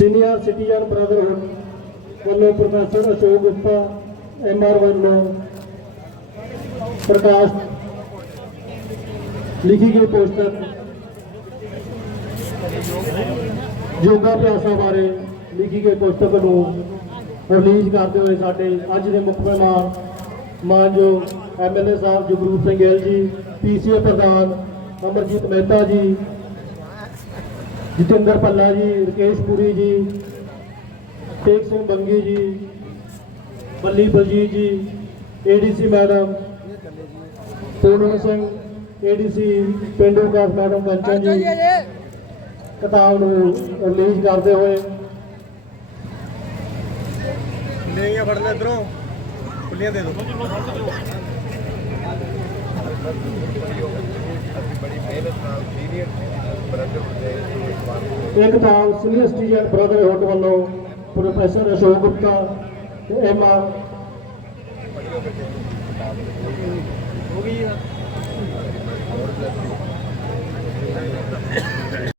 Senior citizen brotherhood ਵੱਲੋਂ professor Ashok Gupta M R ਵੱਲੋਂ ਪ੍ਰਕਾਸ਼ ਲਿਖੀ ਗਈ ਪੁਸਤਕ ਯੋਗਾ ਅਭਿਆਸਾਂ ਬਾਰੇ ਲਿਖੀ ਗਈ ਪੁਸਤਕ ਨੂੰ ਰਿਲੀਜ਼ ਕਰਦੇ ਹੋਏ ਸਾਡੇ ਅੱਜ ਦੇ ਮੁੱਖ ਮਹਿਮਾਨ ਮਾਨਯੋਗ ਐਮਐਲਏ ਸਾਹਿਬ ਜਗਰੂਪ ਸਿੰਘ ਗਿੱਲ ਜੀ ਪੀਸੀਏ ਪ੍ਰਧਾਨ ਅਮਰਜੀਤ ਮਹਿਤਾ ਜੀ ਜਤਿੰਦਰ ਪੱਲਾ ਜੀ ਰਕੇਸ਼ ਪੁਰੀ ਜੀ ਟੇਕ ਸਿੰਘ ਬੰਗੀ ਜੀ Balli Baljeet ji ADC madam Puran Singh ADC ਪਿੰਡੂ ਵਿਕਾਸ ਮੈਡਮ ਕੰਚਨ ਜੀ ਕਿਤਾਬ ਨੂੰ ਰਿਲੀਜ਼ ਕਰਦੇ ਹੋਏ। ਫੜ ਲੈ ਇਧਰੋਂ। ਖੁੱਲੀਆਂ ਦੇ ਦੋ ਬੜੀ ਮਿਹਨਤ ਨਾਲ ਸੀਨੀਅਰ ਬ੍ਰਦਰ ਇਹ ਕਿਤਾਬ ਸੀਨੀਅਰ ਸਿਟੀਜ਼ਨ ਬ੍ਰਦਰਹੁੱਡ ਵੱਲੋਂ ਪ੍ਰੋਫੈਸਰ ਅਸ਼ੋਕ ਗੁਪਤਾ ਤੇ ਐਮ ਆਰ। ਹੋ ਗਈ